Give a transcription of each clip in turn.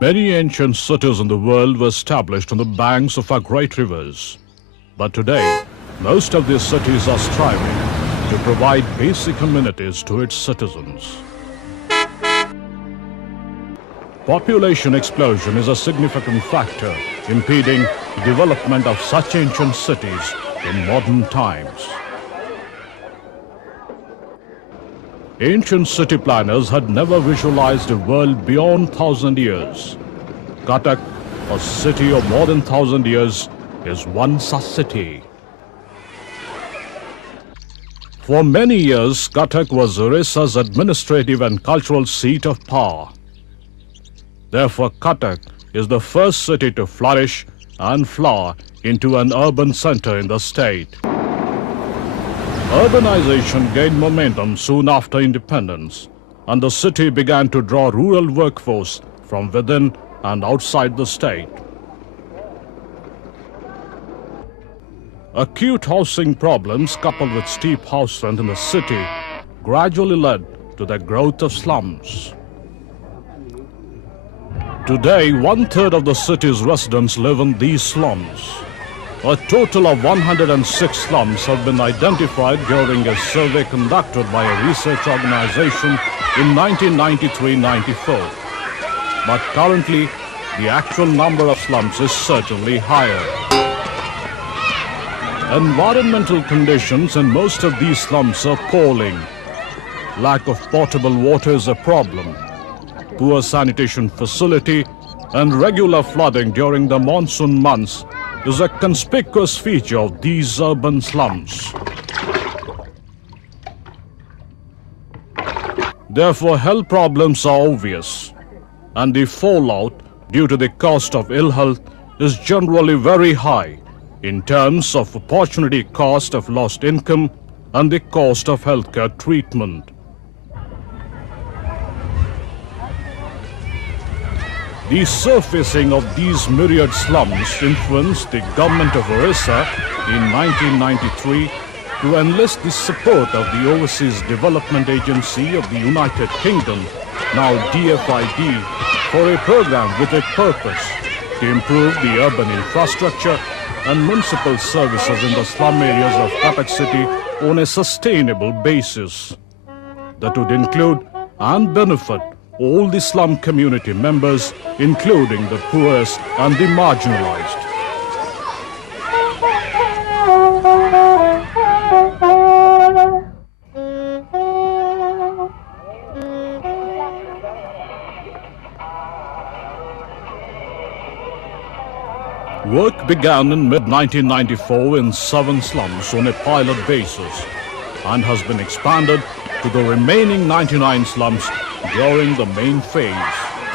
Many ancient cities in the world were established on the banks of our great rivers. But today, most of these cities are striving to provide basic amenities to its citizens. Population explosion is a significant factor impeding development of such ancient cities in modern times. Ancient city planners had never visualized a world beyond 1,000 years. Cuttack, a city of more than 1,000 years, is one such city. For many years, Cuttack was Orissa's administrative and cultural seat of power. Therefore, Cuttack is the first city to flourish and flower into an urban center in the state. Urbanization gained momentum soon after independence, and the city began to draw rural workforce from within and outside the state. Acute housing problems coupled with steep house rent in the city gradually led to the growth of slums. Today, 1/3 of the city's residents live in these slums. A total of 106 slums have been identified during a survey conducted by a research organization in 1993-94. But currently, the actual number of slums is certainly higher. Environmental conditions in most of these slums are appalling. Lack of potable water is a problem. Poor sanitation facility and regular flooding during the monsoon months is a conspicuous feature of these urban slums. Therefore, health problems are obvious, and the fallout due to the cost of ill health is generally very high in terms of opportunity cost of lost income and the cost of healthcare treatment. The surfacing of these myriad slums influenced the government of Orissa in 1993 to enlist the support of the Overseas Development Agency of the United Kingdom, now DFID, for a program with a purpose to improve the urban infrastructure and municipal services in the slum areas of Cuttack City on a sustainable basis. That would include and benefit all the slum community members, including the poorest and the marginalized. Work began in mid-1994 in 7 slums on a pilot basis and has been expanded to the remaining 99 slums during the main phase.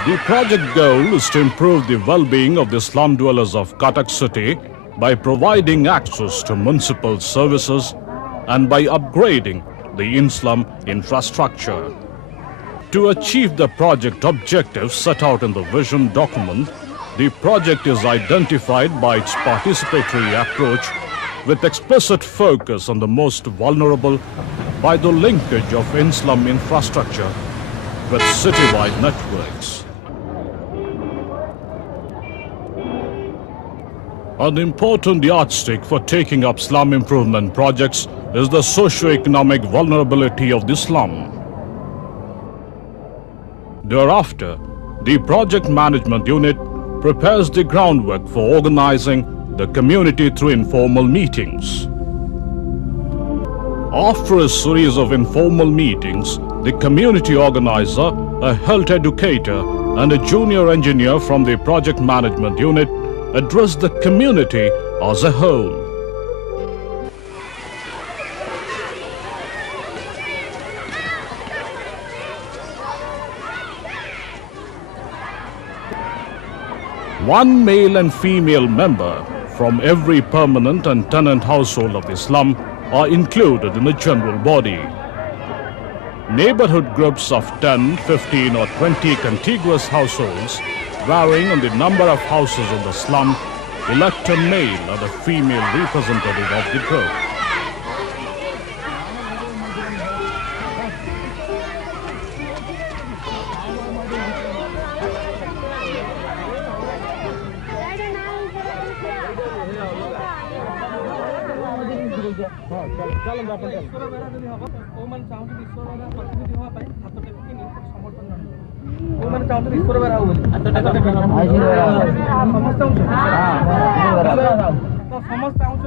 The project goal is to improve the well-being of the slum dwellers of Cuttack City by providing access to municipal services and by upgrading the in-slum infrastructure. To achieve the project objectives set out in the vision document, the project is identified by its participatory approach with explicit focus on the most vulnerable by the linkage of in-slum infrastructure with citywide networks. An important yardstick for taking up slum improvement projects is the socio-economic vulnerability of the slum. Thereafter, the project management unit prepares the groundwork for organizing the community through informal meetings. After a series of informal meetings, the community organizer, a health educator, and a junior engineer from the project management unit address the community as a whole. One male and female member from every permanent and tenant household of the slum are included in the general body. Neighborhood groups of 10, 15 or 20 contiguous households varying on the number of houses in the slum, elect a male and a female representative of the group.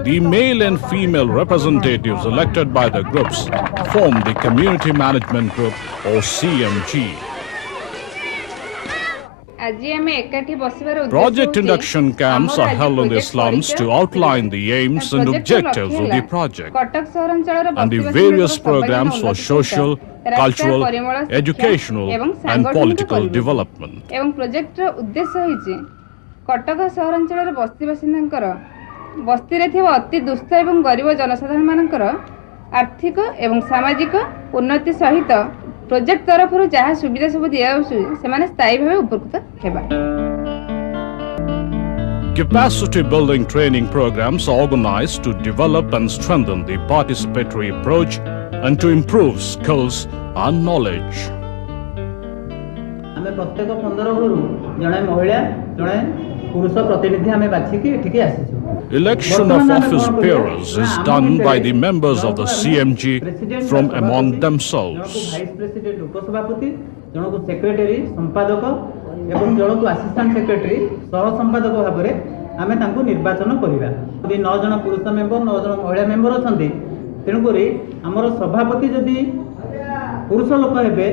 The male and female representatives elected by the groups form the Community Management Group or CMG. Project induction camps are held in the slums to outline the aims and objectives of the project and the various programs for social, cultural, educational and political development. बस्ती रे थिबा अति दुष्ट एवं गरीब जनसाधारण मानकर आर्थिक एवं सामाजिक उन्नति सहित प्रोजेक्ट तरफ जहाँ सुविधा सब दिया से माने स्थायी भाव उपकृत हेबा. Capacity building training programs are organized to develop and strengthen the participatory approach and to improve skills and knowledge. हमें प्रत्येक 15 घरु जणे महिला जणे पुरुष प्रतिनिधि हमें बाछि के एठिके आसीछु. Election of office bearers is done by the members of the CMG from among themselves. Vice President उपसभापति जणको सेक्रेटरी संपादक एवं जणको असिस्टेंट सेक्रेटरी सह संपादक भाबरे आमे तांको निर्वाचन करिबा. यदि 9 जण पुरुष मेंबर 9 जण महिला मेंबर अछंती तेनु करी हमर सभापति जदि पुरुष लोक हेबे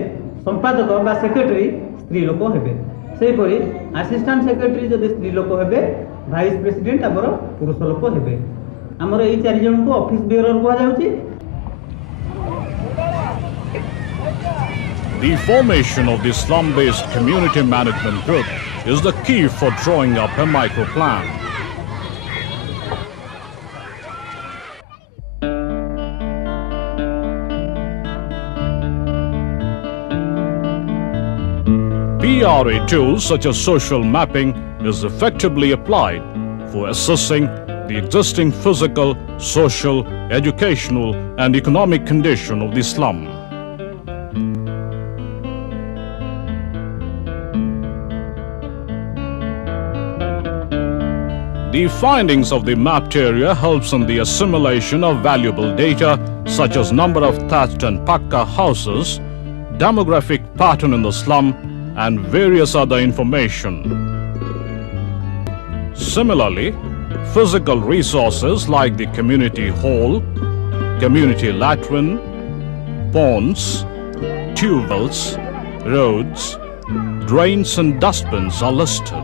संपादक बा सेक्रेटरी स्त्री लोक हेबे. सेपरि असिस्टेंट सेक्रेटरी जदि स्त्री लोक हेबे वाइस प्रेसिडेंट हमर पुरुष लोक हेबे. हमर एई 4 जण को ऑफिस बेयरर कहै जाउची. The formation of the slum-based community management group is the key for drawing up a micro-plan. PRA tools such as social mapping is effectively applied for assessing the existing physical, social, educational and economic condition of the slum. The findings of the mapped area helps in the assimilation of valuable data such as number of thatched and pakka houses, demographic pattern in the slum, and various other information. Similarly, physical resources like the community hall, community latrine, ponds, tube wells, roads, drains and dustbins are listed.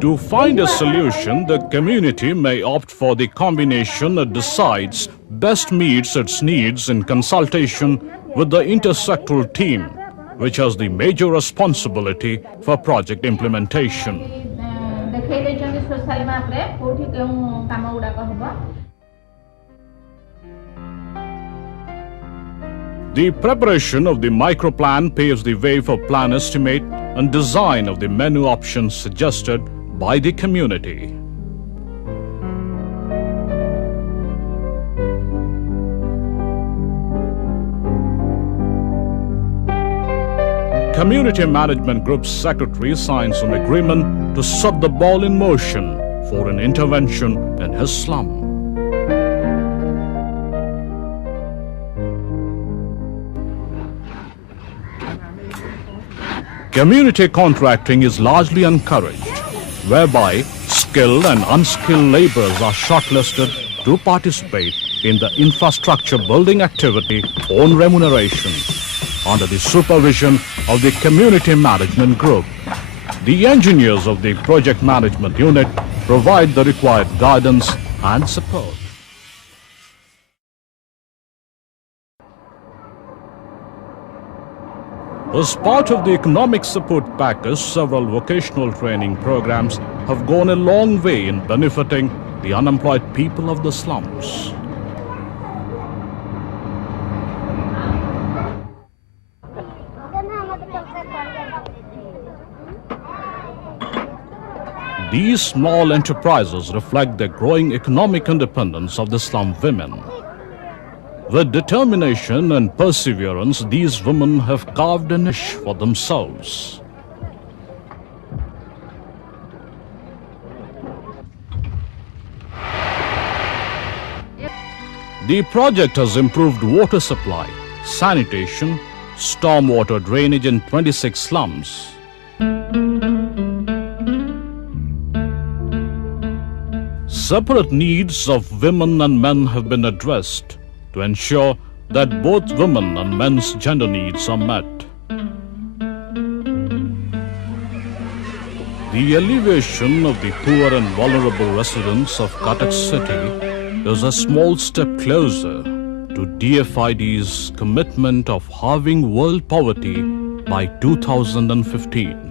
To find a solution, the community may opt for the combination that decides best meets its needs in consultation with the intersectoral team, which has the major responsibility for project implementation. The preparation of the microplan paves the way for plan estimate and design of the menu options suggested by the community. Community Management Group's secretary signs an agreement to set the ball in motion for an intervention in his slum. Community contracting is largely encouraged, whereby skilled and unskilled laborers are shortlisted to participate in the infrastructure building activity on remuneration under the supervision of the Community Management Group. The engineers of the project management unit provide the required guidance and support. As part of the economic support package, several vocational training programs have gone a long way in benefiting the unemployed people of the slums. These small enterprises reflect the growing economic independence of the slum women. With determination and perseverance, these women have carved a niche for themselves. The project has improved water supply, sanitation, stormwater drainage in 26 slums. Separate needs of women and men have been addressed to ensure that both women and men's gender needs are met. The elevation of the poor and vulnerable residents of Cuttack City is a small step closer to DFID's commitment of halving world poverty by 2015.